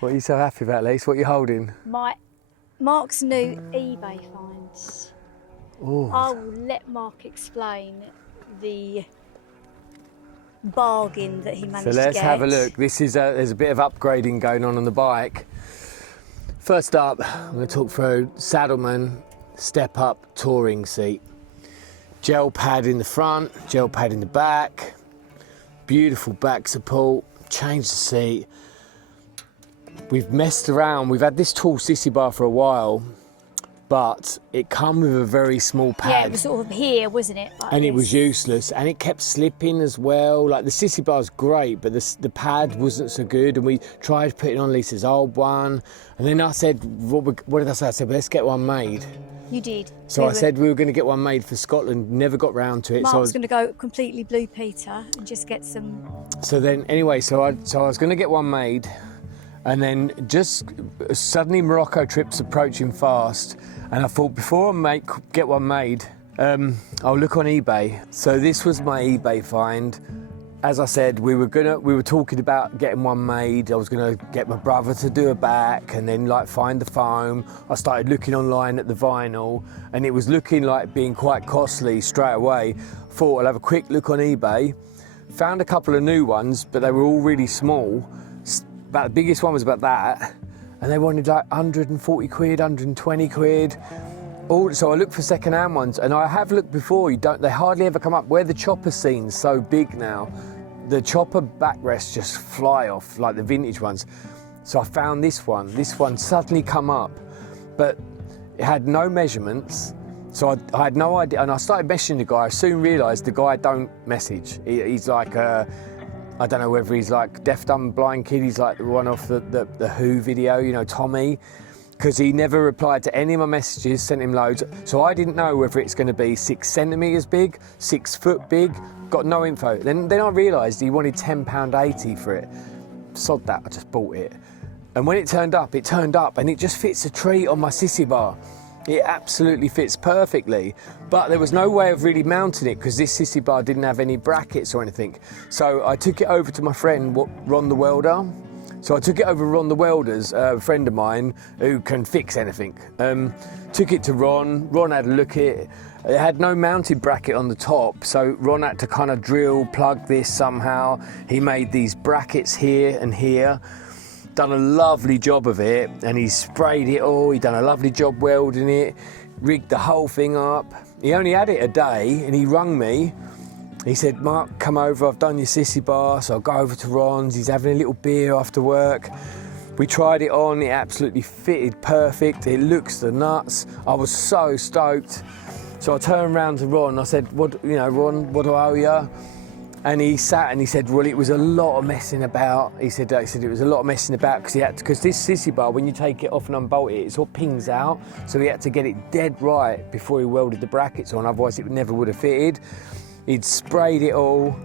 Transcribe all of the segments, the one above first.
What are you so happy about, Lise? What are you holding? Mark's new eBay finds. Oh. I will let Mark explain the bargain that he managed to get. So let's have a look. This is there's a bit of upgrading going on the bike. First up, I'm going to talk through Saddleman Step Up touring seat. Gel pad in the front, gel pad in the back. Beautiful back support. Changed the seat. We've messed around. We've had this tall sissy bar for a while, but it come with a very small pad. Yeah, it was sort of here, wasn't it? Like and this. It was useless, and it kept slipping as well. Like the sissy bar's great, but the pad wasn't so good, and we tried putting on Lisa's old one, and then I said, what did I say? I said, well, let's get one made. You did. So I said we were going to get one made for Scotland, never got round to it. Mark so was going to go completely Blue Peter and just get some... So then, anyway, so I was going to get one made, and then just suddenly Morocco trip's approaching fast, and I thought before I get one made, I'll look on eBay. So this was my eBay find. As I said, we were talking about getting one made. I was gonna get my brother to do a back and then like find the foam. I started looking online at the vinyl, and it was looking like being quite costly straight away. Thought I'll have a quick look on eBay. Found a couple of new ones, but they were all really small. About the biggest one was about that, and they wanted like 140 quid, 120 quid. So I looked for second-hand ones, and I have looked before. They hardly ever come up. Where the chopper scene's so big now, the chopper backrests just fly off like the vintage ones. So I found this one. This one suddenly come up, but it had no measurements. So I had no idea, and I started messaging the guy. I soon realised the guy don't message. He's like I don't know whether he's like deaf, dumb, blind kid. He's like the one off the Who video, you know, Tommy. Because he never replied to any of my messages, sent him loads. So I didn't know whether it's going to be 6 centimetres big, 6 foot big, got no info. Then I realised he wanted £10.80 for it. Sod that, I just bought it. And when it turned up, and it just fits a treat on my sissy bar. It absolutely fits perfectly, but there was no way of really mounting it because this sissy bar didn't have any brackets or anything. So I took it over to my friend, Ron the Welder. So I took it over to Ron the Welder's, a friend of mine who can fix anything. Took it to Ron. Ron had a look at it. It had no mounted bracket on the top, so Ron had to kind of plug this somehow. He made these brackets here and here. Done a lovely job of it, and he sprayed it all. He done a lovely job welding it, rigged the whole thing up. He only had it a day, and he rung me. He said, Mark, come over, I've done your sissy bar. So I'll go over to Ron's, he's having a little beer after work. We tried it on, it absolutely fitted perfect. It looks the nuts. I was so stoked. So I turned around to Ron, I said, Ron, what do I owe you? And he sat and he said, well, it was a lot of messing about. He said it was a lot of messing about because this sissy bar, when you take it off and unbolt it, it sort of pings out. So he had to get it dead right before he welded the brackets on, otherwise it never would have fitted. He'd sprayed it all,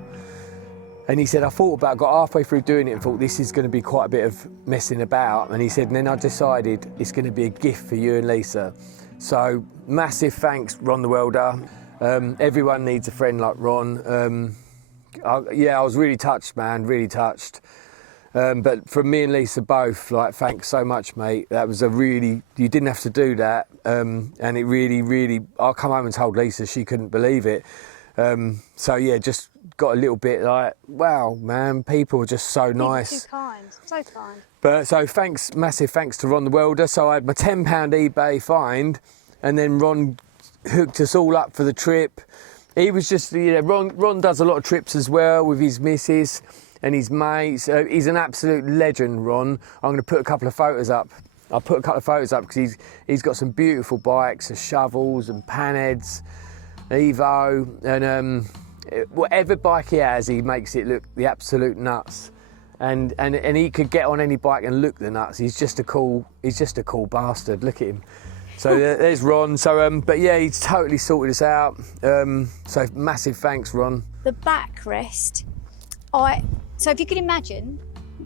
and he said, I got halfway through doing it and thought this is going to be quite a bit of messing about. And he said, and then I decided it's going to be a gift for you and Lisa. So massive thanks, Ron the Welder. Everyone needs a friend like Ron. I was really touched, man, really touched. But from me and Lisa both, like, thanks so much, mate. That was you didn't have to do that. And it really, really, I come home and told Lisa, she couldn't believe it. So yeah, just got a little bit like, wow, man, people are just so nice. Too kind, so kind. But so massive thanks to Ron the Welder. So I had my £10 eBay find, and then Ron hooked us all up for the trip. He was just, Ron does a lot of trips as well with his missus and his mates. He's an absolute legend, Ron. I'm going to put a couple of photos up. I'll put a couple of photos up because he's got some beautiful bikes, and shovels and panheads. Evo, and whatever bike he has, he makes it look the absolute nuts, and he could get on any bike and look the nuts. He's just a cool bastard. Look at him. So there's Ron. So but yeah, he's totally sorted us out. So massive thanks, Ron. The backrest, so if you can imagine,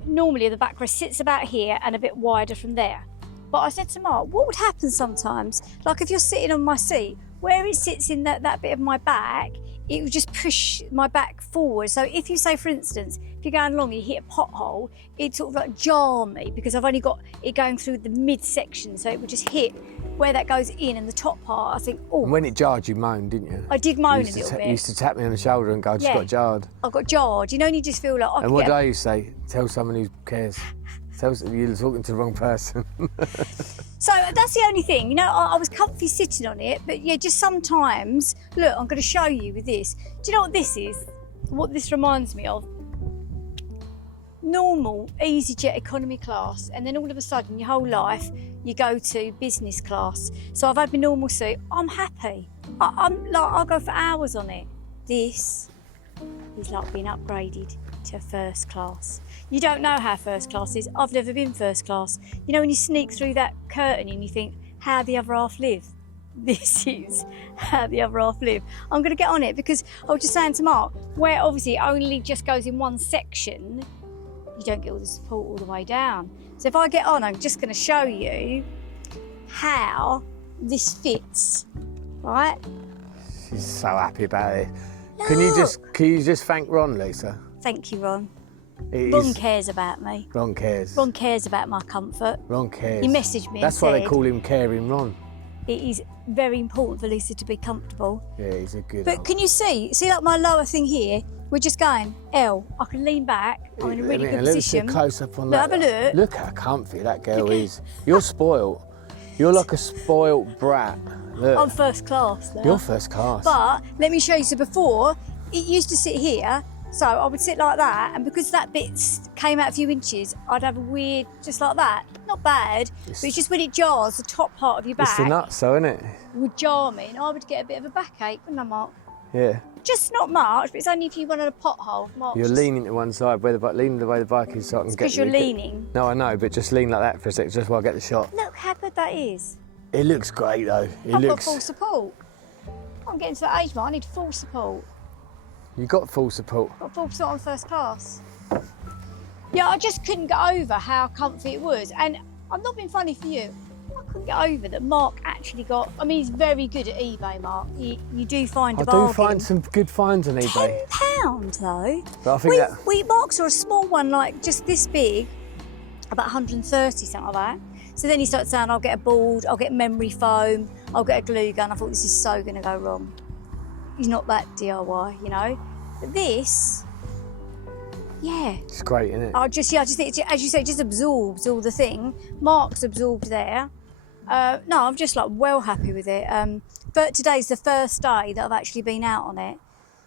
normally the backrest sits about here and a bit wider from there. But I said to Mark, what would happen sometimes, like if you're sitting on my seat, where it sits in that bit of my back, it would just push my back forward. So if you say, for instance, if you're going along, you hit a pothole, it'd sort of like jar me because I've only got it going through the midsection. So it would just hit where that goes in and the top part. I think, oh. And when it jarred, you moaned, didn't you? I did moan a little bit. You used to tap me on the shoulder and go, I just got jarred. I got jarred. You know, and you just feel like I And what did I used to say? Tell someone who cares. Tell you're talking to the wrong person. So that's the only thing, you know, I was comfy sitting on it, but yeah, just sometimes, look, I'm going to show you with this. Do you know what this is? What this reminds me of? Normal EasyJet economy class, and then all of a sudden, your whole life, you go to business class. So I've had my normal seat, I'm happy. I'll go for hours on it. This is like being upgraded to first class. You don't know how first class is. I've never been first class. You know when you sneak through that curtain and you think, how the other half live? This is how the other half live. I'm going to get on it because I was just saying to Mark, where obviously it only just goes in one section, you don't get all the support all the way down. So if I get on, I'm just going to show you how this fits, right? She's so happy about it. Can you just thank Ron, Lisa? Thank you, Ron. Ron cares about me. Ron cares. Ron cares about my comfort. Ron cares. He messaged me. That's why they call him Caring Ron. It is very important for Lisa to be comfortable. Yeah, he's a good. But can you see like my lower thing here? We're just going L. I can lean back. I'm in a really good position. Look close up on that. Have a look. Look how comfy that girl is. You're spoilt. You're like a spoilt brat. Look. I'm first class now. You're first class. But let me show you. So before, it used to sit here. So I would sit like that, and because that bit came out a few inches, I'd have a weird, just like that. Not bad, but it's just when it jars, the top part of your back. It's the nuts, though, isn't it? Would jar me, and I would get a bit of a backache, wouldn't I, Mark? Yeah. Just not much, but it's only if you went on a pothole. Mark, you're leaning to one side, leaning the way the bike is, so I can get. Because you're leaning. No, I know, but just lean like that for a second, just while I get the shot. Look how good that is. It looks great, though. I've got full support. I'm getting to that age, Mark. I need full support. You got full support. Got full support on first class. Yeah, I just couldn't get over how comfy it was, and I'm not being funny for you. I couldn't get over that Mark actually got. I mean, he's very good at eBay, Mark. You do find a bargain. I do find some good finds on eBay. £10 though. But I think we Mark saw a small one like just this big, about 130 something like that. So then he started saying, "I'll get a board, I'll get memory foam, I'll get a glue gun." I thought this is so going to go wrong. He's not that DIY, you know. But this, yeah. It's great, isn't it? I just think, as you say, it just absorbs all the thing. Mark's absorbed there. No, I'm just like well happy with it. But today's the first day that I've actually been out on it.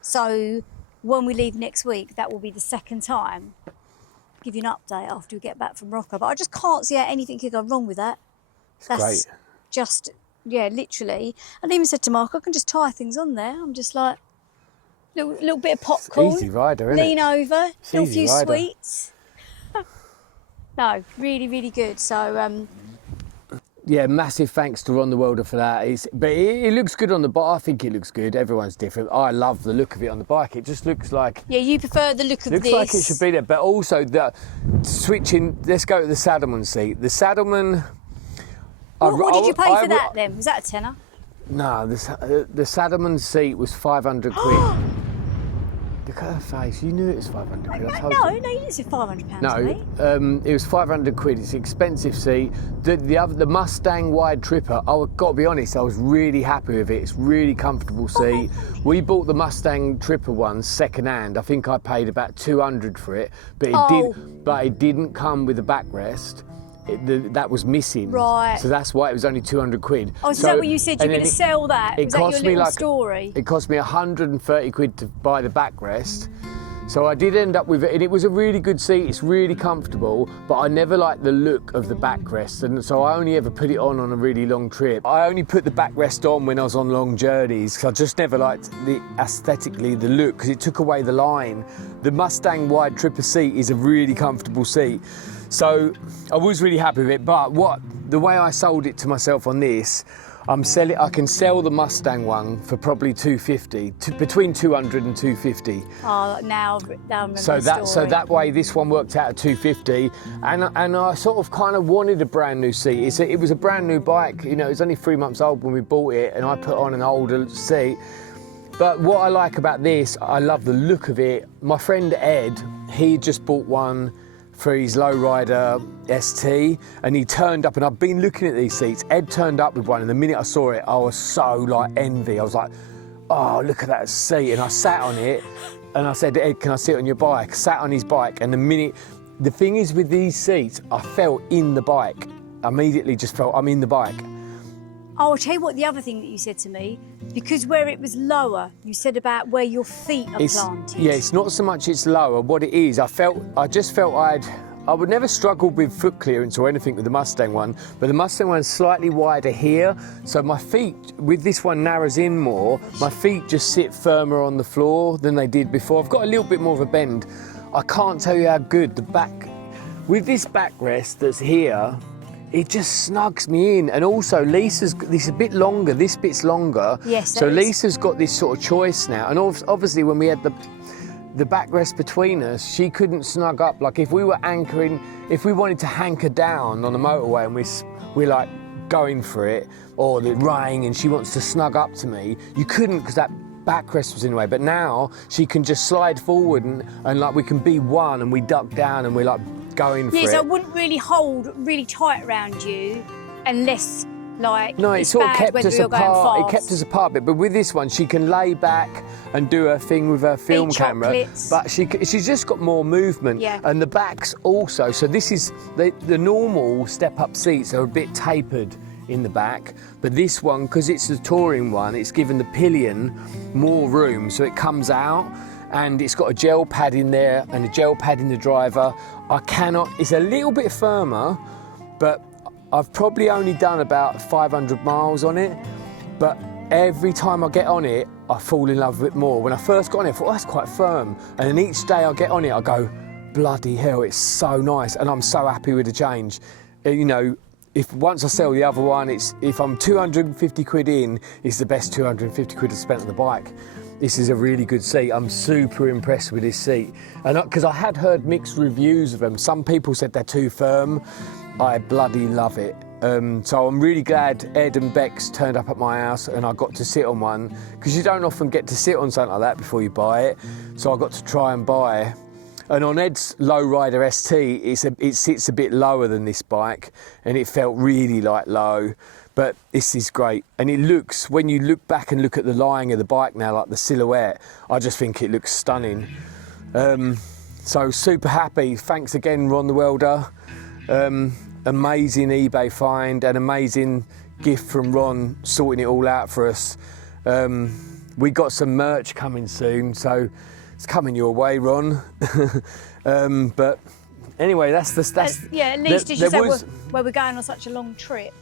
So when we leave next week, that will be the second time. I'll give you an update after we get back from Morocco. But I just can't see how anything could go wrong with that. That's great. Just, yeah, literally. And I even said to Mark, I can just tie things on there. I'm just like, little bit of popcorn. Easy rider, isn't lean it? over, a few rider. sweets. No, really, really good. So, yeah, massive thanks to Ron the Welder for that. But it looks good on the bike. I think it looks good. Everyone's different. I love the look of it on the bike. It just looks like... Yeah, you prefer the look of this. Looks like it should be there. But also, switching... Let's go to the Saddleman seat. The Saddleman... What did you pay for that then? Was that a tenner? No, the Saddleman seat was 500 quid. Look at her face. You knew it was 500 quid. No, you didn't say £500 to me. It was 500 quid. It's an expensive seat. The Mustang wide tripper, I've got to be honest, I was really happy with it. It's really comfortable seat. We bought the Mustang tripper one second hand. I think I paid about 200 for it, but it didn't come with a backrest. That was missing. Right. So that's why it was only 200 quid. Oh, so is that what you said? You're going to sell that? Was that your little story? It cost me 130 quid to buy the backrest. So I did end up with it, and it was a really good seat. It's really comfortable, but I never liked the look of the backrest, and so I only ever put it on a really long trip. I only put the backrest on when I was on long journeys, because I just never liked aesthetically the look, because it took away the line. The Mustang wide tripper seat is a really comfortable seat. So I was really happy with it, but the way I sold it to myself on this, I can sell the Mustang one for probably 250, between 200 and 250. Oh, now I remember so that way this one worked out at 250, and I sort of kind of wanted a brand new seat. It was a brand new bike, you know. It was only 3 months old when we bought it, and I put on an older seat. But what I like about this, I love the look of it. My friend Ed, he just bought one for his lowrider ST, and he turned up, and I've been looking at these seats. Ed turned up with one, and the minute I saw it, I was so like envy. I was like, oh, look at that seat. And I sat on it, and I said, Ed, can I sit on your bike? Sat on his bike, and the thing is with these seats, I felt in the bike. I immediately just felt I'm in the bike. Oh, I'll tell you what, the other thing that you said to me, because where it was lower, you said about where your feet are planted. Yeah, it's not so much it's lower. What it is, I just felt I would never struggle with foot clearance or anything with the Mustang one, but the Mustang one's slightly wider here, so my feet, with this one narrows in more, my feet just sit firmer on the floor than they did before. I've got a little bit more of a bend. I can't tell you how good the back, with this backrest that's here, it just snugs me in. And also Lisa's, this is a bit longer, this bit's longer. Yes. So Lisa's got this sort of choice now. And obviously when we had the backrest between us, she couldn't snug up. Like if we were anchoring, if we wanted to hanker down on the motorway and we're like going for it, or the rain and she wants to snug up to me, you couldn't because that backrest was in the way. But now she can just slide forward and like we can be one and we duck down and we're like going for it. Yeah, so I wouldn't really hold really tight around you unless like no, it sort of kept us apart. It kept us apart a bit. But with this one, she can lay back and do her thing with her film camera. But she's just got more movement. Yeah. And the backs also. So this is the normal step-up seats are a bit tapered in the back, but this one, because it's the touring one, it's given the pillion more room, so it comes out and it's got a gel pad in there and a gel pad in the driver. It's a little bit firmer, but I've probably only done about 500 miles on it, but every time I get on it, I fall in love with it more. When I first got on it, I thought, oh, that's quite firm. And then each day I get on it, I go, bloody hell, it's so nice. And I'm so happy with the change. You know, if once I sell the other one, if I'm 250 quid in, it's the best 250 quid I've spent on the bike. This is a really good seat. I'm super impressed with this seat. And because I had heard mixed reviews of them. Some people said they're too firm. I bloody love it. So I'm really glad Ed and Bex turned up at my house and I got to sit on one, because you don't often get to sit on something like that before you buy it. So I got to try and buy. And on Ed's lowrider ST, it sits a bit lower than this bike, and it felt really like low. But this is great, and it looks, when you look back and look at the lying of the bike now, like the silhouette, I just think it looks stunning. So super happy. Thanks again, Ron the Welder. Amazing eBay find, an amazing gift from Ron sorting it all out for us. We got some merch coming soon, so it's coming your way, Ron. But anyway, that's yeah, at least as you say, where we're going on such a long trip,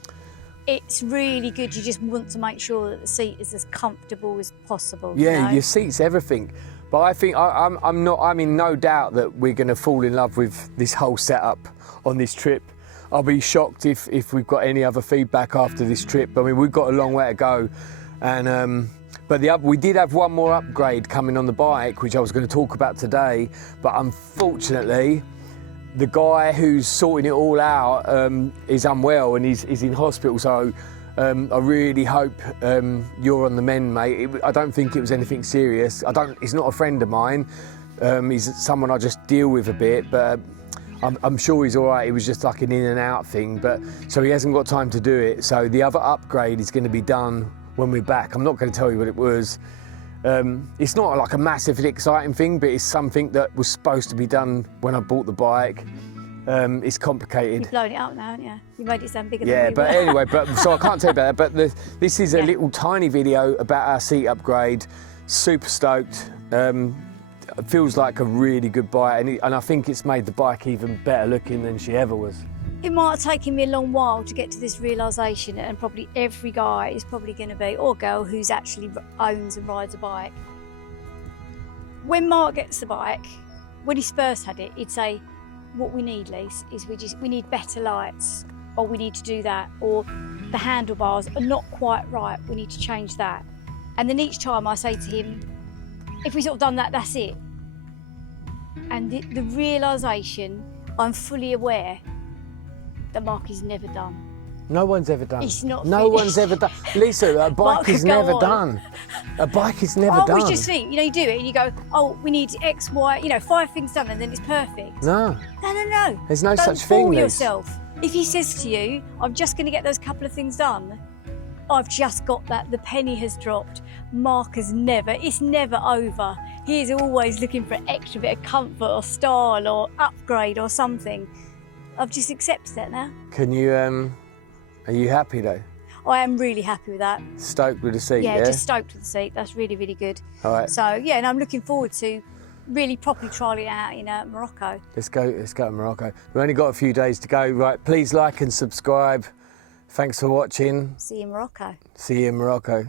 it's really good. You just want to make sure that the seat is as comfortable as possible. Yeah, you know? Your seat's everything. But I think I'm in no doubt that we're going to fall in love with this whole setup on this trip. I'll be shocked if we've got any other feedback after this trip. I mean, we've got a long way to go, and but we did have one more upgrade coming on the bike, which I was going to talk about today. But unfortunately, the guy who's sorting it all out is unwell and he's in hospital. So I really hope you're on the mend, mate. I don't think it was anything serious. He's not a friend of mine. He's someone I just deal with a bit, but I'm sure he's all right. It was just like an in and out thing, but so he hasn't got time to do it. So the other upgrade is going to be done when we're back. I'm not going to tell you what it was. It's not like a massively exciting thing, but it's something that was supposed to be done when I bought the bike. It's complicated. You've blown it up now, haven't you? You made it sound bigger than we but were. Anyway, so I can't tell you about that. But this is a little tiny video about our seat upgrade. Super stoked. It feels like a really good bike, and I think it's made the bike even better looking than she ever was. It might have taken me a long while to get to this realisation, and probably every guy is probably going to be, or girl, who's actually owns and rides a bike. When Mark gets the bike, when he first had it, he'd say, what we need, Lise, is we need better lights, or we need to do that, or the handlebars are not quite right, we need to change that. And then each time I say to him, if we sort of done that, that's it. And the realisation, I'm fully aware that Mark is never done. No one's ever done. It's not No finished. one's ever done. Lisa, a bike Mark is could go never on. done. A bike is never I done. always just think, you do it and you go, oh, we need X, Y, 5 things done and then it's perfect. No. No. There's no Don't such thing, fool Liz. yourself. If he says to you, I'm just going to get those couple of things done, I've just got that. The penny has dropped. Mark has it's never over. He is always looking for an extra bit of comfort or style or upgrade or something. I've just accepted that now. Can you, are you happy though? I am really happy with that. Stoked with the seat, yeah? Yeah, just stoked with the seat. That's really, really good. All right. So, yeah, and I'm looking forward to really properly trialling it out in Morocco. Let's go to Morocco. We've only got a few days to go. Right, please like and subscribe. Thanks for watching. See you in Morocco. See you in Morocco.